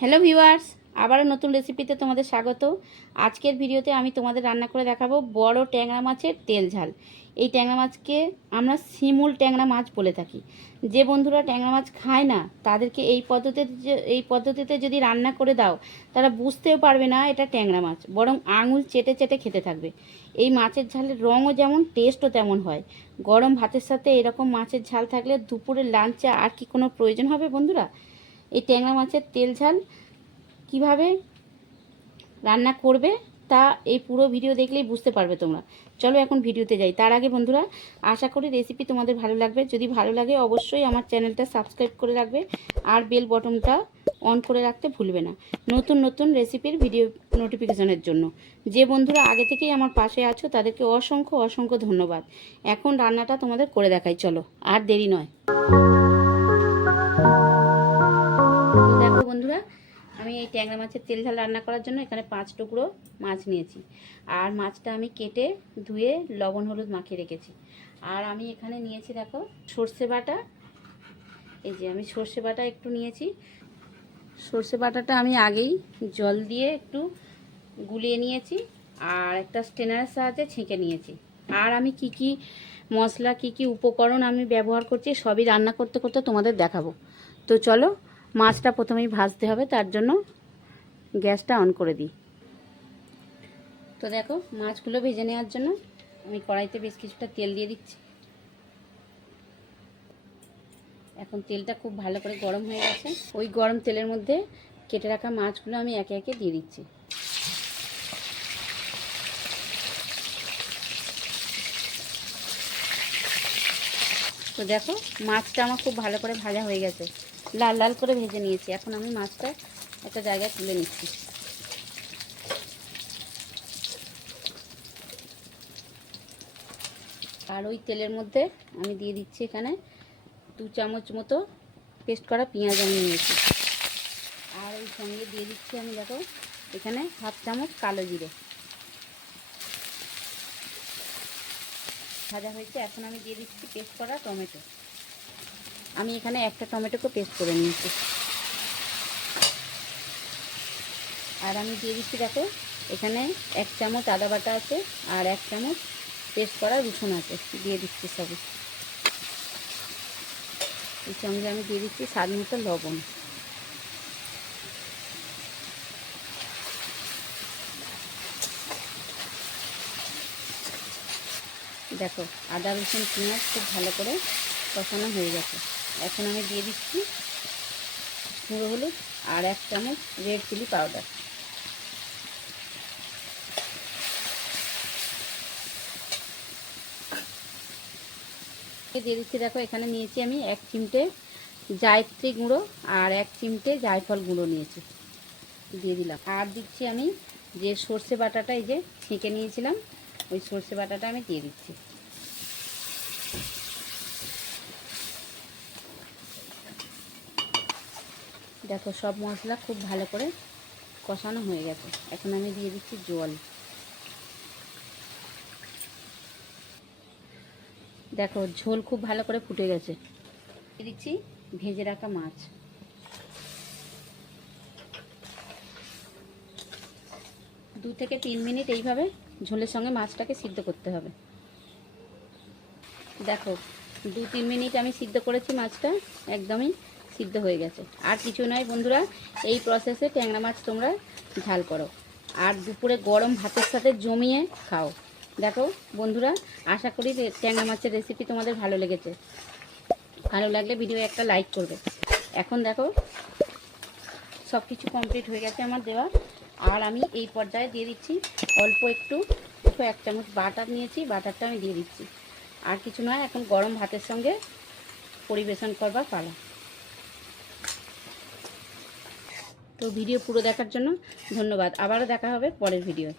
Hello viewers, আবারও নতুন রেসিপিতে তোমাদের স্বাগত। আজকের ভিডিওতে আমি তোমাদের রান্না করে দেখাবো বড় ট্যাংরা মাছের তেল ঝাল। এই ট্যাংরা মাছকে আমরা শিমুল ট্যাংরা মাছ বলে থাকি। যে বন্ধুরা ট্যাংরা মাছ খায় না তাদেরকে এই পদ্ধতিতে যদি রান্না করে দাও তারা বুঝতেও পারবে না এটা ট্যাংরা মাছ, বরং আঙুল চেটে চেটে খেতে থাকবে। এই মাছের ঝালের রঙও যেমন, টেস্টও তেমন হয়। গরম ভাতের সাথে এরকম মাছের ঝাল থাকলে দুপুরের লাঞ্চে আর কি কোনো প্রয়োজন হবে বন্ধুরা? এই ট্যাংরা মাছের তেল ঝাল কিভাবে রান্না করবে তা এই পুরো ভিডিও দেখলেই বুঝতে পারবে তোমরা। চলো এখন ভিডিওতে যাই। তার আগে বন্ধুরা, আশা করি রেসিপি তোমাদের ভালো লাগবে। যদি ভালো লাগে অবশ্যই আমার চ্যানেলটা সাবস্ক্রাইব করে রাখবে আর বেল বটনটা অন করে রাখতে ভুলবে না, নতুন নতুন রেসিপির ভিডিও নোটিফিকেশনের জন্য। যে বন্ধুরা আগে থেকেই আমার পাশে আছো তাদেরকে অসংখ্য অসংখ্য ধন্যবাদ। এখন রান্নাটা তোমাদের করে দেখাই, চলো আর দেরি নয়। দেখো বন্ধুরা, আমি এই ট্যাংরা মাছের তেল ঝাল রান্না করার জন্য এখানে 5 টুকরো মাছ নিয়েছি। আর মাছটা আমি কেটে ধুয়ে লবণ হলুদ মাখিয়ে রেখেছি। আর আমি এখানে নিয়েছি দেখো সর্ষে বাটা। এই যে আমি সর্ষে বাটা একটু নিয়েছি। সর্ষে বাটাটা আমি আগেই জল দিয়ে একটু গুলিয়ে নিয়েছি আর একটা স্ট্রেনারের সাহায্যে ছেঁকে নিয়েছি। আর আমি কি কি মশলা, কি কি উপকরণ আমি ব্যবহার করছি সবই রান্না করতে করতে তোমাদের দেখাবো। তো চলো, মাছটা প্রথমেই ভাজতে হবে, তার জন্য গ্যাসটা অন করে দিই। তো দেখো মাছগুলো ভেজে নেওয়ার জন্য আমি কড়াইতে বেশ কিছুটা তেল দিয়ে দিচ্ছি। এখন তেলটা খুব ভালো করে গরম হয়ে গেছে। ওই গরম তেলের মধ্যে কেটে রাখা মাছগুলো আমি একে একে দিয়ে দিচ্ছি। তো দেখো মাছটা আমার খুব ভালো করে ভাজা হয়ে গেছে, লাল লাল করে ভেজে নিয়েছি। এখন আমি মাছটা একটা জায়গায় তুলে নিচ্ছি। আর ওই তেলের মধ্যে আমি দিয়ে দিচ্ছি এখানে 2 চামচ মতো পেস্ট করা পেঁয়াজ আমি নিয়েছি। আর ওই সঙ্গে দিয়ে দিচ্ছি আমি দেখো এখানে 1/2 চামচ কালো জিরে ভাজা হয়েছে। এখন আমি দিয়ে দিচ্ছি পেস্ট করা টমেটো। আমি এখানে একটা টমেটোকে পেস্ট করে নিয়েছি। আর আমি দিয়ে দিচ্ছি দেখো এখানে 1 চামচ আদা বাটা আছে আর 1 চামচ পেস্ট করা রসুন আছে, দিয়ে দিচ্ছি সবই। এর সঙ্গে আমি দিয়ে দিচ্ছি স্বাদ মতো লবণ। দেখো আদা রসুন পেঁয়াজ খুব ভালো করে কষানো হয়ে গেছে। এখন আমি দিয়ে দিচ্ছি গুঁড়ো হলুদ আর 1 চামচ রেড চিলি পাউডার। দিয়ে দিচ্ছি দেখো এখানে নিয়েছি আমি 1 চিমটে জায়ত্রী গুঁড়ো আর 1 চিমটে জায়ফল গুঁড়ো নিয়েছি, দিয়ে দিলাম। আর দিচ্ছি আমি যে সর্ষে বাটাটা এই যে ছেঁকে নিয়েছিলাম, ওই সর্ষে বাটাটা আমি দিয়ে দিচ্ছি। দেখো সব মশলা খুব ভালো করে কষানো হয়ে গেছে। এখন আমি দিয়ে দিচ্ছি জল। দেখো ঝোল খুব ভালো করে ফুটে গেছে। দিয়ে দিচ্ছি ভেজে রাখা মাছ। 2 থেকে 3 মিনিট এইভাবে ঝোলের সঙ্গে মাছটাকে সিদ্ধ করতে হবে। দেখো 2-3 মিনিট আমি সিদ্ধ করেছি, মাছটা একদমই সিদ্ধ হয়ে গেছে। আর কিছু নয় বন্ধুরা, এই প্রসেসে ট্যাংরা মাছ তোমরা ঝাল করো আর দুপুরে গরম ভাতের সাথে জমিয়ে খাও। দেখো বন্ধুরা, আশা করি ট্যাংরা মাছের রেসিপি তোমাদের ভালো লেগেছে। ভালো লাগলে ভিডিও একটা লাইক করবে। এখন দেখো সব কিছু কমপ্লিট হয়ে গেছে আমার দেওয়া। আর আমি এই পর্যায়ে দিয়ে দিচ্ছি অল্প একটু 1 চামচ বাটার নিয়েছি, বাটারটা আমি দিয়ে দিচ্ছি। আর কিছু নয়, এখন গরম ভাতের সঙ্গে পরিবেশন করবার পালা। তো ভিডিও পুরো দেখার জন্য ধন্যবাদ। আবারও দেখা হবে পরের ভিডিও।